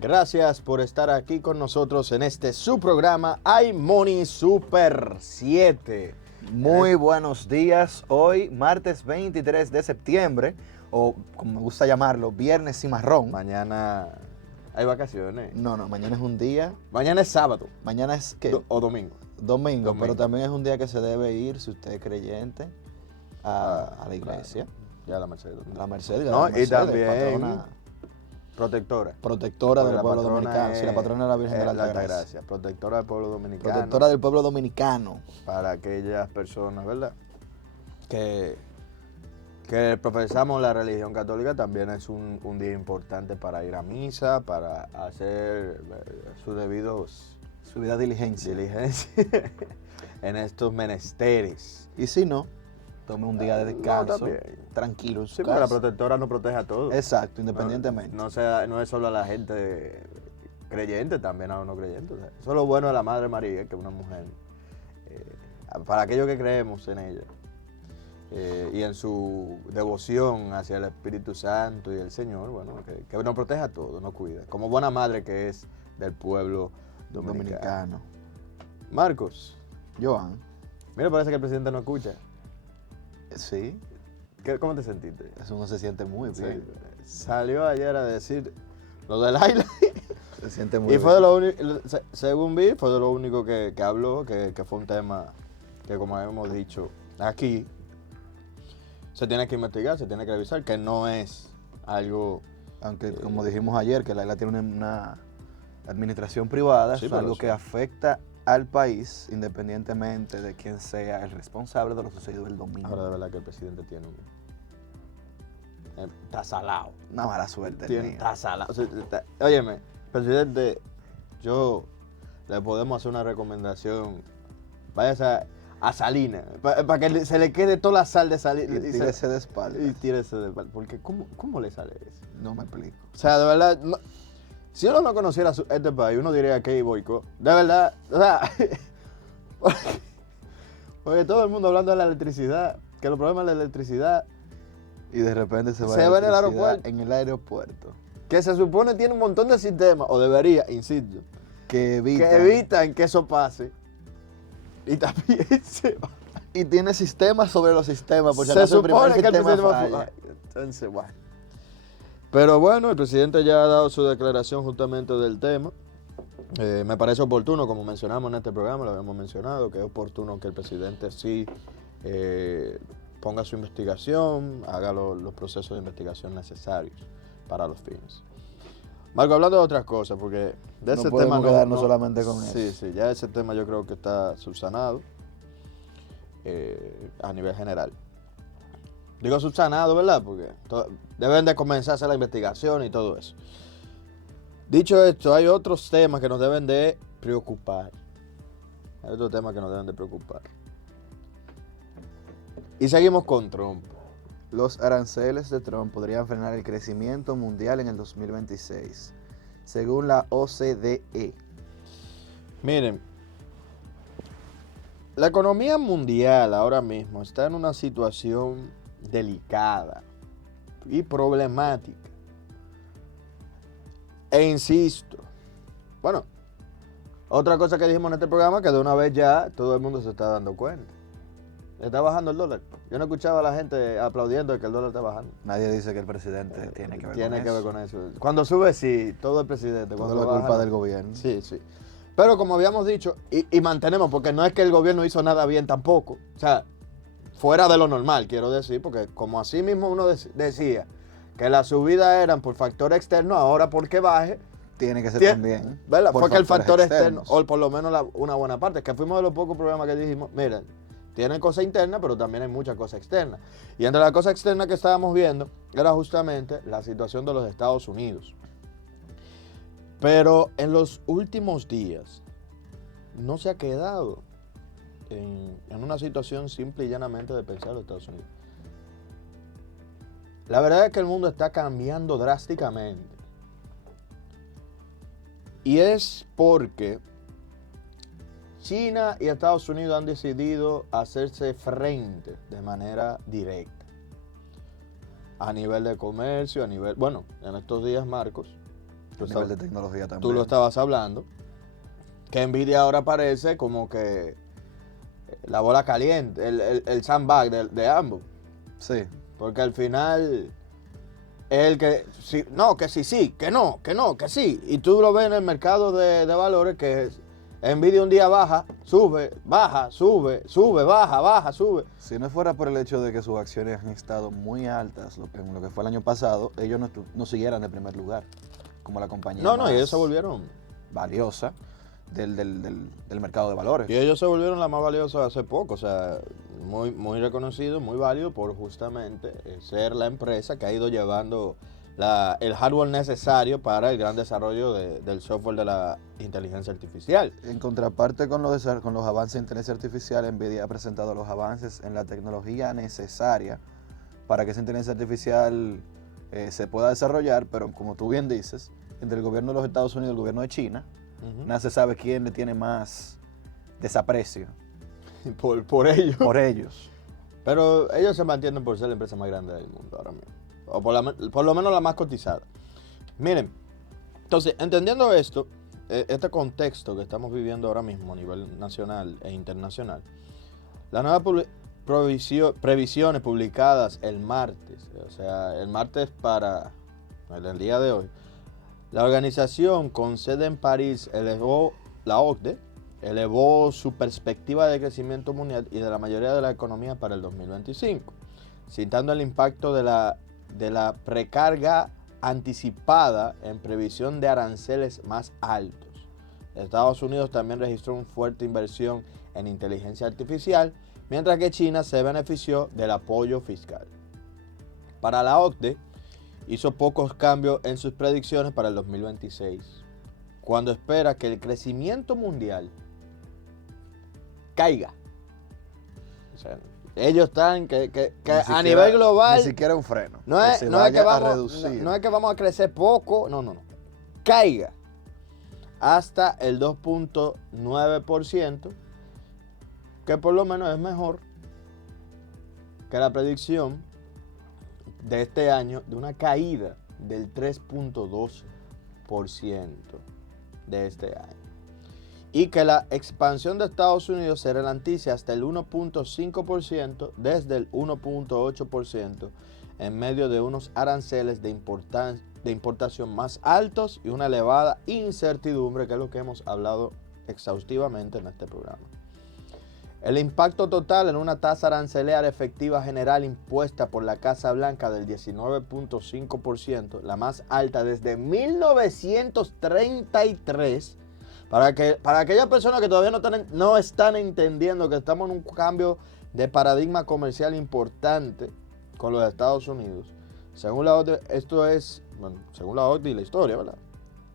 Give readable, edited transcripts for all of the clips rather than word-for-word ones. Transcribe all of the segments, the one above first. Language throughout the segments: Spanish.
Gracias por estar aquí con nosotros en este su programa iMoney Super 7. Muy buenos días. Hoy, martes 23 de septiembre, o como me gusta llamarlo, viernes cimarrón. Mañana hay vacaciones. No, mañana es un día. Mañana es sábado. Mañana es que O domingo. domingo, pero también es un día que se debe ir, si usted es creyente, a la iglesia. Claro. Ya la Merced. La Merced, No, la Merced, y también patrona, protectora. protectora Porque del la pueblo patrona dominicano. Sí, la patrona es la Virgen de la Altagracia. Protectora del pueblo dominicano. Protectora del pueblo dominicano. Para aquellas personas, ¿verdad? Que profesamos la religión católica, también es un día importante para ir a misa, para hacer sus debidos Su vida diligencia. en estos menesteres. Y si no, tome un día de descanso, también. tranquilo en su Sí, porque casa. la protectora no protege a todos. Exacto, independientemente. No es solo a la gente creyente, también a los no creyentes. O sea, eso es lo bueno de la Madre María, que es una mujer, para aquellos que creemos en ella, y en su devoción hacia el Espíritu Santo y el Señor, bueno, que nos protege a todos, nos cuida. Como buena madre que es del pueblo dominicano. Marcos, Joan, mira, parece que el presidente no escucha. sí, ¿Cómo te sentiste? eso uno se siente muy Sí, bien. salió ayer a decir lo del highlight. Se siente muy Y bien. fue de lo único, según vi, fue de lo único que habló, que fue un tema que, como hemos dicho aquí, se tiene que investigar, se tiene que revisar, que no es algo... Aunque, como dijimos ayer, que la isla tiene una administración privada, Sí, es pero algo eso- que afecta al país, independientemente de quién sea el responsable de lo sucedido el domingo. Ahora de verdad que el presidente tiene está salado. Una mala suerte. el mío. Está salado. O sea, óyeme, presidente, yo le podemos hacer una recomendación. Váyase a Salinas, para que se le quede toda la sal de Salinas. Y tírese de espalda. Y tírese de espalda. Porque ¿cómo le sale eso? No me explico. O sea, de verdad, si uno no conociera este país, uno diría que hay boicot. De verdad, o sea, porque todo el mundo hablando de la electricidad, que los problemas de la electricidad, Y de repente se va, Se la va en el electricidad aeropuerto. En el aeropuerto. que se supone tiene un montón de sistemas, o debería, insisto, Que evita. que evitan que eso pase. Y también se va. Y tiene sistemas sobre los sistemas, por si Se acaso el primer supone que el sistema presidente va a falla. Entonces, bueno. Pero bueno, el presidente ya ha dado su declaración justamente del tema. Me parece oportuno, como mencionamos en este programa, lo habíamos mencionado, que es oportuno que el presidente sí ponga su investigación, haga los procesos de investigación necesarios para los fines. Marco, hablando de otras cosas, porque de No ese podemos tema quedarnos solamente con Sí, eso. sí, ya ese tema yo creo que está subsanado a nivel general. Digo subsanado, ¿verdad? Porque deben de comenzar a hacer la investigación y todo eso. Dicho esto, hay otros temas que nos deben de preocupar. Hay otros temas que nos deben de preocupar. Y seguimos con Trump. Los aranceles de Trump podrían frenar el crecimiento mundial en el 2026, según la OCDE. Miren, la economía mundial ahora mismo está en una situación delicada y problemática. E insisto, bueno, otra cosa que dijimos en este programa, que de una vez ya todo el mundo se está dando cuenta. Está bajando el dólar. Yo no escuchaba a la gente aplaudiendo de que el dólar está bajando. Nadie dice que el presidente tiene que ver Tiene con que eso. ver con eso. Cuando sube, sí, todo el presidente. Toda Cuando la baja, culpa no. del gobierno. Sí, sí. Pero como habíamos dicho, y mantenemos, porque no es que el gobierno hizo nada bien tampoco. O sea, fuera de lo normal, quiero decir, porque como así mismo uno decía que las subidas eran por factor externo, ahora porque baje, Tiene que ser Tien- también. ¿verdad? por Fue que el factores factor externo, externos. o por lo menos una buena parte, que fuimos de los pocos programas que dijimos, miren, tienen cosas internas, pero también hay muchas cosas externas. Y entre las cosas externas que estábamos viendo era justamente la situación de los Estados Unidos. Pero en los últimos días no se ha quedado en una situación simple y llanamente de pensar en los Estados Unidos. La verdad es que el mundo está cambiando drásticamente. Y es porque China y Estados Unidos han decidido hacerse frente de manera directa. A nivel de comercio, bueno, en estos días, Marcos, a nivel de tecnología también. Tú lo estabas hablando, que Nvidia ahora parece como que la bola caliente, el sandbag de ambos. Sí. Porque al final es el que, sí, no, que sí, que no, que sí. Y tú lo ves en el mercado de valores que Nvidia un día baja, sube, baja, sube, baja, baja, sube. Si no fuera por el hecho de que sus acciones han estado muy altas en lo que fue el año pasado, ellos no siguieran de primer lugar, como la compañía No, más y ellos se volvieron. valiosa del mercado de valores. Y ellos se volvieron la más valiosa hace poco, o sea, muy reconocido, muy válido por justamente ser la empresa que ha ido llevando el hardware necesario para el gran desarrollo del software de la inteligencia artificial. En contraparte con los avances de inteligencia artificial, NVIDIA ha presentado los avances en la tecnología necesaria para que esa inteligencia artificial se pueda desarrollar, pero como tú bien dices, entre el gobierno de los Estados Unidos y el gobierno de China, no se sabe quién le tiene más desaprecio. Por ellos. Por ellos. Pero ellos se mantienen por ser la empresa más grande del mundo ahora mismo. O por lo menos la más cotizada. Miren, entonces, entendiendo esto, este contexto que estamos viviendo ahora mismo a nivel nacional e internacional, las nuevas previsiones publicadas el martes, o sea, el martes para el día de hoy, la organización con sede en París la OCDE elevó su perspectiva de crecimiento mundial y de la mayoría de la economía para el 2025, citando el impacto de la precarga anticipada en previsión de aranceles más altos. Estados Unidos también registró una fuerte inversión en inteligencia artificial, mientras que China se benefició del apoyo fiscal. Para la OCDE, hizo pocos cambios en sus predicciones para el 2026, cuando espera que el crecimiento mundial caiga. O sea, ellos están que a nivel global... Ni siquiera un freno. No es que vamos a crecer poco, no. Caiga hasta el 2.9%, que por lo menos es mejor que la predicción de este año de una caída del 3.2% de este año. Y que la expansión de Estados Unidos se ralentice hasta el 1.5% desde el 1.8% en medio de unos aranceles de importación más altos y una elevada incertidumbre, que es lo que hemos hablado exhaustivamente en este programa. El impacto total en una tasa arancelaria efectiva general impuesta por la Casa Blanca del 19.5%, la más alta desde 1933, para aquellas personas que todavía no están entendiendo que estamos en un cambio de paradigma comercial importante con los Estados Unidos. Según la OCDE, según la OCDE y la historia, ¿verdad?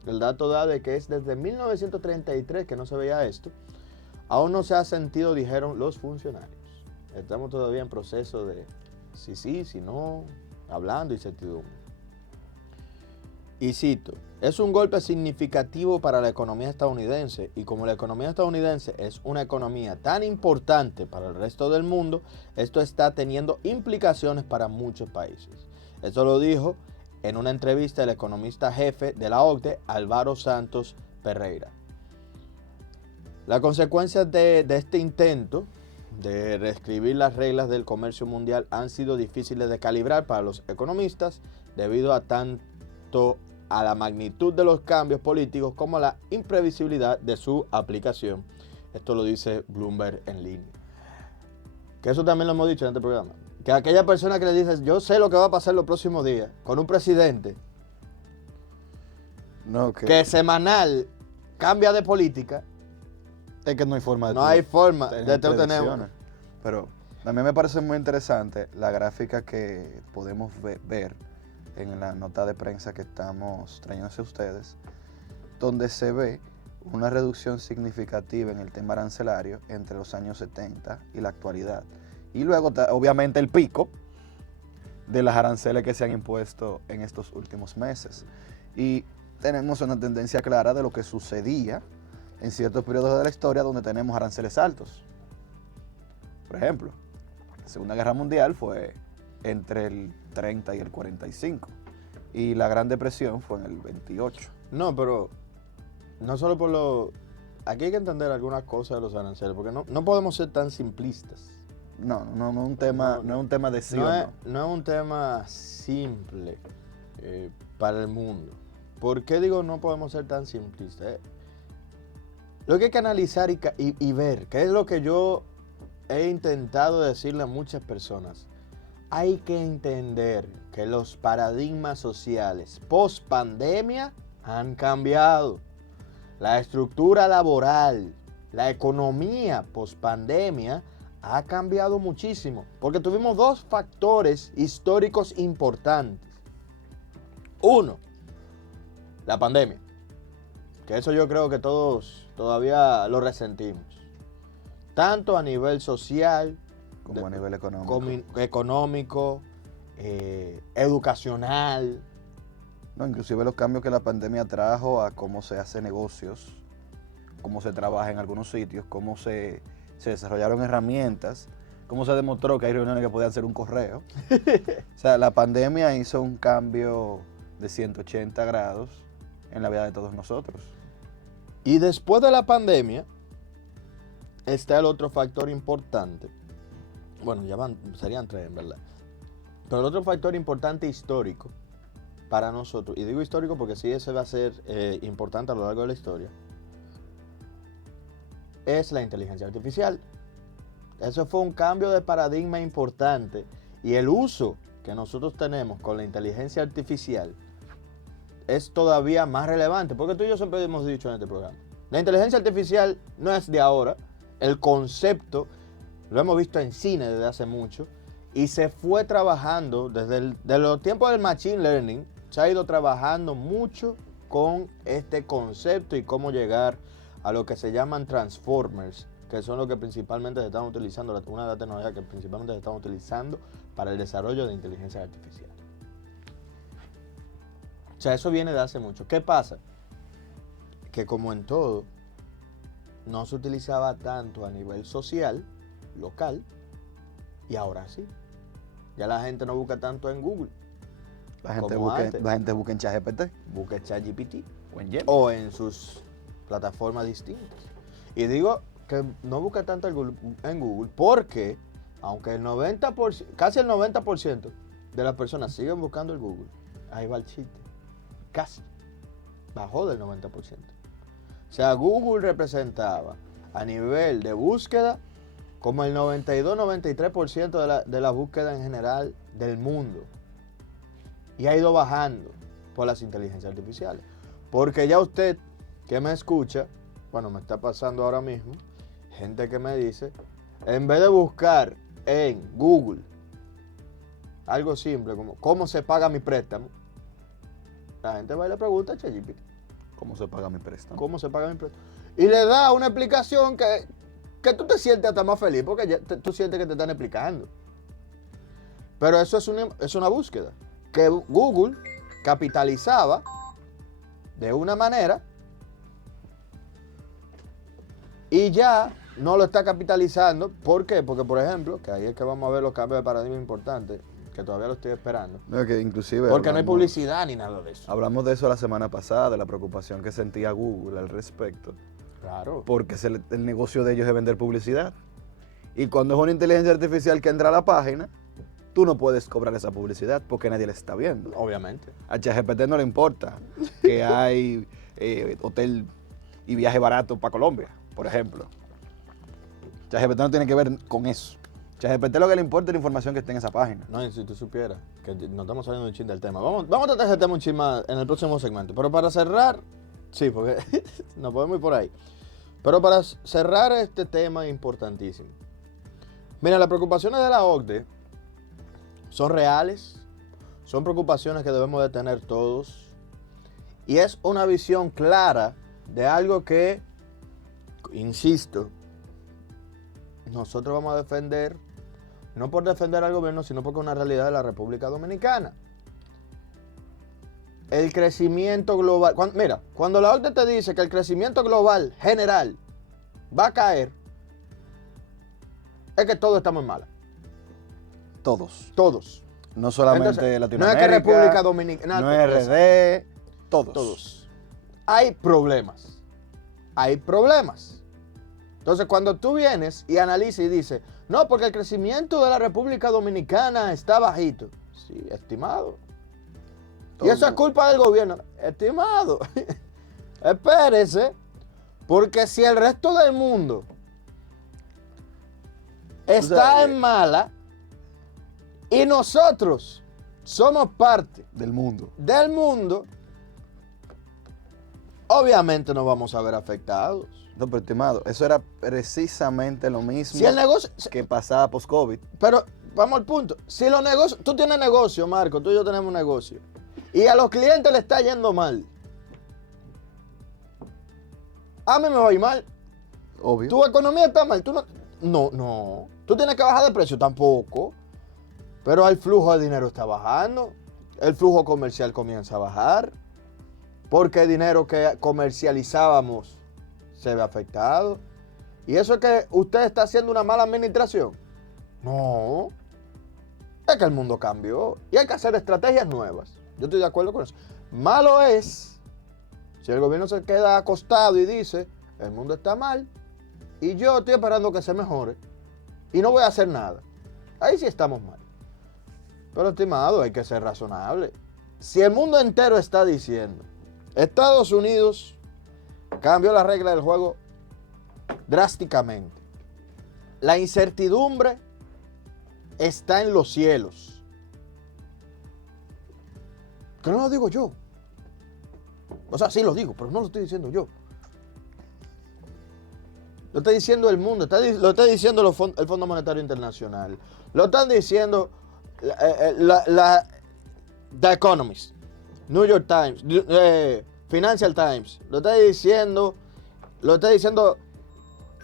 El dato da de que es desde 1933 que no se veía esto. Aún no se ha sentido, dijeron los funcionarios. Estamos todavía en proceso de si no, hablando incertidumbre. Y cito, es un golpe significativo para la economía estadounidense, y como la economía estadounidense es una economía tan importante para el resto del mundo, esto está teniendo implicaciones para muchos países. Esto lo dijo en una entrevista el economista jefe de la OCDE, Álvaro Santos Pereira. Las consecuencias de este intento de reescribir las reglas del comercio mundial han sido difíciles de calibrar para los economistas debido a tanto a la magnitud de los cambios políticos como a la imprevisibilidad de su aplicación. Esto lo dice Bloomberg en línea. Que eso también lo hemos dicho en este programa. Que aquella persona que le dice, yo sé lo que va a pasar los próximos días con un presidente que semanal cambia de política. Es que no hay forma de tener. Pero a mí me parece muy interesante la gráfica que podemos ver en la nota de prensa que estamos trayendo hacia ustedes, donde se ve una reducción significativa en el tema arancelario entre los años 70 y la actualidad. Y luego, obviamente, el pico de las aranceles que se han impuesto en estos últimos meses. Y tenemos una tendencia clara de lo que sucedía en ciertos periodos de la historia donde tenemos aranceles altos. Por ejemplo, la Segunda Guerra Mundial fue entre el 30 y el 45 y la Gran Depresión fue en el 28. No, pero no solo por lo... Aquí hay que entender algunas cosas de los aranceles, porque no podemos ser tan simplistas. No es un tema, no es un tema de sí o no. No es un tema simple para el mundo. ¿Por qué digo no podemos ser tan simplistas? Lo que hay que analizar y ver, que es lo que yo he intentado decirle a muchas personas. Hay que entender que los paradigmas sociales post pandemia han cambiado. La estructura laboral, la economía post pandemia ha cambiado muchísimo, porque tuvimos dos factores históricos importantes. Uno, la pandemia, que eso yo creo que todos todavía lo resentimos, tanto a nivel social, Como a nivel económico. económico, educacional. No, inclusive los cambios que la pandemia trajo a cómo se hace negocios, cómo se trabaja en algunos sitios, cómo se desarrollaron herramientas, cómo se demostró que hay reuniones que podían ser un correo. O sea, la pandemia hizo un cambio de 180 grados en la vida de todos nosotros. Y después de la pandemia está el otro factor importante. Bueno, serían tres en verdad. Pero el otro factor importante histórico para nosotros, y digo histórico porque sí ese va a ser importante a lo largo de la historia, es la inteligencia artificial. Eso fue un cambio de paradigma importante, y el uso que nosotros tenemos con la inteligencia artificial es todavía más relevante, porque tú y yo siempre hemos dicho en este programa, la inteligencia artificial no es de ahora, el concepto lo hemos visto en cine desde hace mucho, y se fue trabajando desde los tiempos del machine learning, se ha ido trabajando mucho con este concepto y cómo llegar a lo que se llaman transformers, que son los que principalmente se están utilizando, una de las tecnologías que principalmente se están utilizando para el desarrollo de inteligencia artificial. O sea, eso viene de hace mucho. ¿Qué pasa? Que como en todo, no se utilizaba tanto a nivel social, local, y ahora sí. Ya la gente no busca tanto en Google. La gente busca en ChatGPT. Busca en ChatGPT O en Gemini. o en sus plataformas distintas. Y digo que no busca tanto en Google porque, aunque casi el 90% de las personas siguen buscando el Google, ahí va el chiste. Casi. Bajó del 90%. O sea, Google representaba a nivel de búsqueda como el 92-93% de la búsqueda en general del mundo. Y ha ido bajando por las inteligencias artificiales. Porque ya usted que me escucha, bueno, me está pasando ahora mismo, gente que me dice, en vez de buscar en Google algo simple como ¿cómo se paga mi préstamo? La gente va y le pregunta a ChatGPT. ¿Cómo se paga mi préstamo? ¿Cómo se paga mi préstamo? Y le da una explicación que tú te sientes hasta más feliz porque ya tú sientes que te están explicando. Pero eso es una búsqueda que Google capitalizaba de una manera y ya no lo está capitalizando. ¿Por qué? Porque, por ejemplo, que ahí es que vamos a ver los cambios de paradigma importantes, que todavía lo estoy esperando. No, que inclusive Porque no hay publicidad ni nada de eso. Hablamos de eso la semana pasada, de la preocupación que sentía Google al respecto. Claro. Porque el negocio de ellos es vender publicidad. Y cuando es una inteligencia artificial que entra a la página, tú no puedes cobrar esa publicidad porque nadie la está viendo. Obviamente. A ChatGPT no le importa que hay hotel y viaje barato para Colombia, por ejemplo. ChatGPT no tiene que ver con eso. ChatGPT lo que le importa es la información que esté en esa página. No, y si tú supieras que nos estamos saliendo un chin del tema. Vamos a tratar ese tema un chin más en el próximo segmento. Pero para cerrar, sí, porque nos podemos ir por ahí. Pero para cerrar este tema importantísimo. Mira, las preocupaciones de la OCDE son reales, son preocupaciones que debemos de tener todos. Y es una visión clara de algo que, insisto, nosotros vamos a defender, no por defender al gobierno, sino porque es una realidad de la República Dominicana. El crecimiento global, cuando la OCDE te dice que el crecimiento global general va a caer, es que todos estamos mal. Todos. Todos. No solamente Entonces, Latinoamérica. No es que República Dominicana. No es RD. Todos. Todos. hay problemas. Hay problemas. Entonces, cuando tú vienes y analizas y dices, no, porque el crecimiento de la República Dominicana está bajito. Sí, estimado. Y eso es culpa del gobierno. Estimado, espérese, porque si el resto del mundo está en mala y nosotros somos parte Del mundo. del mundo, obviamente nos vamos a ver afectados. No, pero estimado, eso era precisamente lo mismo Si el negocio, que pasaba post-COVID. pero vamos al punto, si los negocios, tú tienes negocio, Marco, tú y yo tenemos un negocio, y a los clientes le está yendo mal, a mí me va a ir mal. Obvio. Tu economía está mal, tú no, tú tienes que bajar de precio tampoco, pero el flujo de dinero está bajando, el flujo comercial comienza a bajar, porque el dinero que comercializábamos se ve afectado. ¿Y eso es que usted está haciendo una mala administración? No, es que el mundo cambió y hay que hacer estrategias nuevas. Yo estoy de acuerdo con eso. Malo es si el gobierno se queda acostado y dice, el mundo está mal y yo estoy esperando que se mejore y no voy a hacer nada. Ahí sí estamos mal. Pero, estimado, hay que ser razonable. Si el mundo entero está diciendo, Estados Unidos cambió la regla del juego drásticamente, la incertidumbre está en los cielos. Que no lo digo yo. O sea, sí lo digo, pero no lo estoy diciendo yo. Lo está diciendo el mundo, lo está diciendo el Fondo Monetario Internacional. Lo están diciendo The Economist, New York Times, Financial Times. Lo está diciendo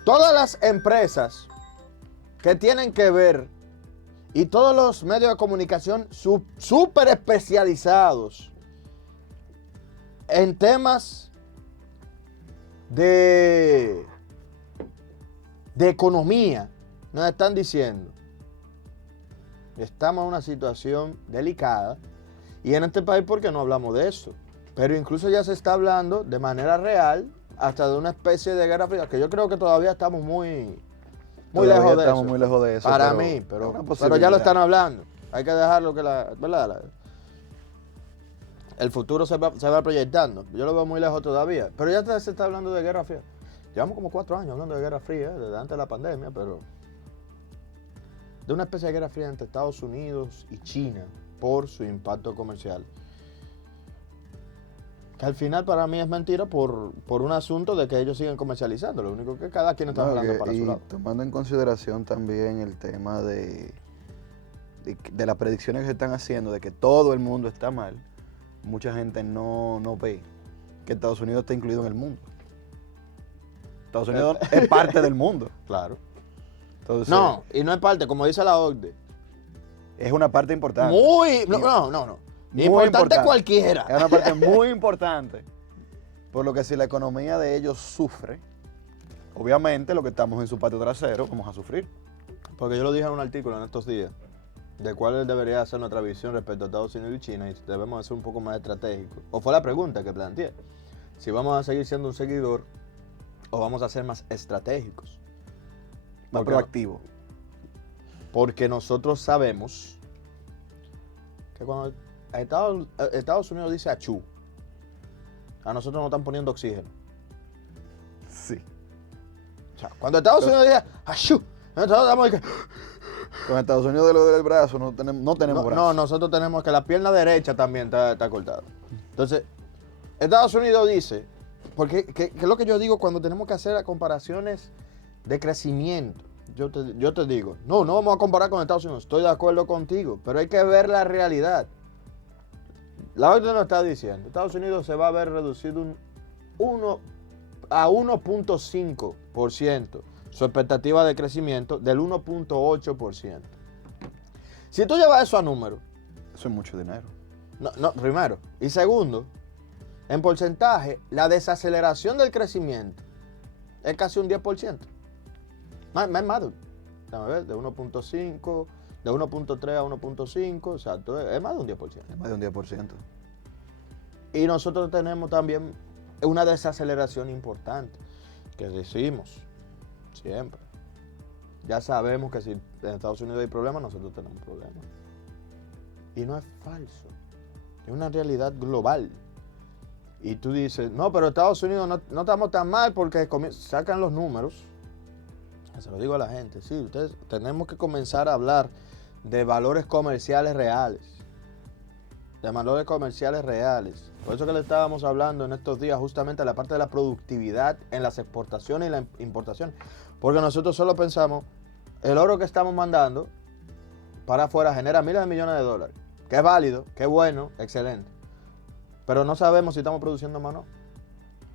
todas las empresas que tienen que ver y todos los medios de comunicación súper especializados en temas de economía nos están diciendo, estamos en una situación delicada y en este país, ¿por qué no hablamos de eso? Pero incluso ya se está hablando de manera real hasta de una especie de guerra fría, que yo creo que todavía estamos muy lejos de eso. Muy lejos de eso. Para mí, pero ya lo están hablando. Hay que dejarlo que el futuro se va proyectando. Yo lo veo muy lejos todavía. Pero ya se está hablando de guerra fría. Llevamos como 4 años hablando de guerra fría, desde antes de la pandemia, pero de una especie de guerra fría entre Estados Unidos y China por su impacto comercial. Que al final para mí es mentira por un asunto de que ellos siguen comercializando. Lo único que cada quien está hablando para su lado. Tomando en consideración también el tema de las predicciones que se están haciendo de que todo el mundo está mal, mucha gente no ve que Estados Unidos está incluido en el mundo. Estados Unidos es parte del mundo. Claro. Entonces, No, y no es parte, como dice la OCDE. es una parte importante. No. Muy Importante cualquiera. Es una parte muy importante. Por lo que si la economía de ellos sufre, obviamente lo que estamos en su patio trasero vamos a sufrir. Porque yo lo dije en un artículo en estos días, de cuál debería ser nuestra visión respecto a Estados Unidos y China, y si debemos ser un poco más estratégicos. O fue la pregunta que planteé. Si vamos a seguir siendo un seguidor o vamos a ser más estratégicos. Más proactivo. Porque nosotros sabemos que cuando Estados Unidos dice achú, a nosotros nos están poniendo oxígeno. Sí. O sea, cuando Estados Unidos dice achú, nosotros estamos que... Con Estados Unidos de lo del brazo no tenemos brazo. No, nosotros tenemos que la pierna derecha también está cortada. Entonces, Estados Unidos dice, porque ¿qué es lo que yo digo cuando tenemos que hacer comparaciones de crecimiento? Yo te digo, no vamos a comparar con Estados Unidos, estoy de acuerdo contigo, pero hay que ver la realidad. La OCDE nos está diciendo, Estados Unidos se va a ver reducido a 1.5% su expectativa de crecimiento del 1.8%. Si tú llevas eso a número, eso es mucho dinero. No, primero. Y segundo, en porcentaje, la desaceleración del crecimiento es casi un 10%. Más de 1.5, de 1.3 a 1.5, exacto, es más de un 10%. Es más de un 10%. Y nosotros tenemos también una desaceleración importante que decimos siempre. Ya sabemos que si en Estados Unidos hay problemas, nosotros tenemos problemas. Y no es falso, es una realidad global. Y tú dices, no, pero Estados Unidos no estamos tan mal porque sacan los números. Se lo digo a la gente, sí, ustedes tenemos que comenzar a hablar de valores comerciales reales. De valores comerciales reales. Por eso que le estábamos hablando en estos días justamente de la parte de la productividad en las exportaciones y la importación. Porque nosotros solo pensamos, el oro que estamos mandando para afuera genera miles de millones de dólares. Que es válido, que es bueno, excelente. Pero no sabemos si estamos produciendo más o no.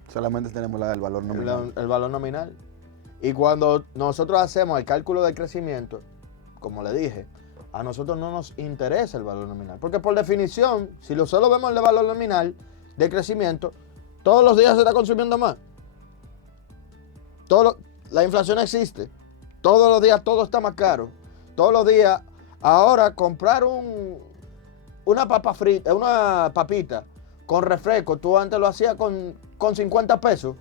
Solamente tenemos el valor nominal. El valor nominal. Y cuando nosotros hacemos el cálculo del crecimiento, como le dije, a nosotros no nos interesa el valor nominal. Porque por definición, si solo vemos el valor nominal de crecimiento, todos los días se está consumiendo más. La inflación existe. Todos los días todo está más caro. Todos los días, ahora comprar una papita con refresco, tú antes lo hacías con 50 pesos.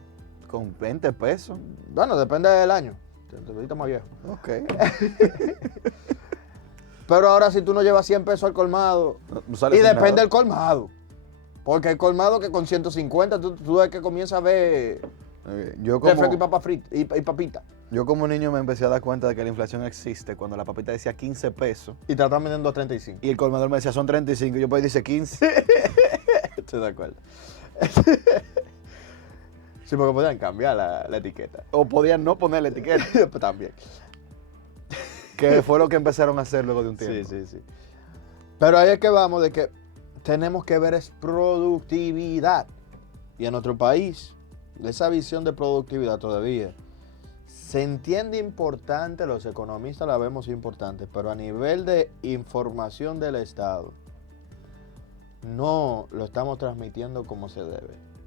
Con 20 pesos. Bueno, depende del año. Te más viejo. Ok. Pero ahora si tú no llevas 100 pesos al colmado, y depende del colmado. Porque el colmado que con 150 tú ves que comienza a ver refresco y papa frita y papita. Yo como niño me empecé a dar cuenta de que la inflación existe cuando la papita decía 15 pesos. Y te están vendiendo a 35. Y el colmador me decía son 35 y yo pues dice 15. Estoy de acuerdo. Sí, porque podían cambiar la etiqueta. O podían no poner la etiqueta. Pues también. Que fue lo que empezaron a hacer luego de un tiempo. Sí. Pero ahí es que vamos de que tenemos que ver es productividad. Y en nuestro país, esa visión de productividad todavía se entiende importante, los economistas la vemos importante, pero a nivel de información del Estado, no lo estamos transmitiendo como se debe.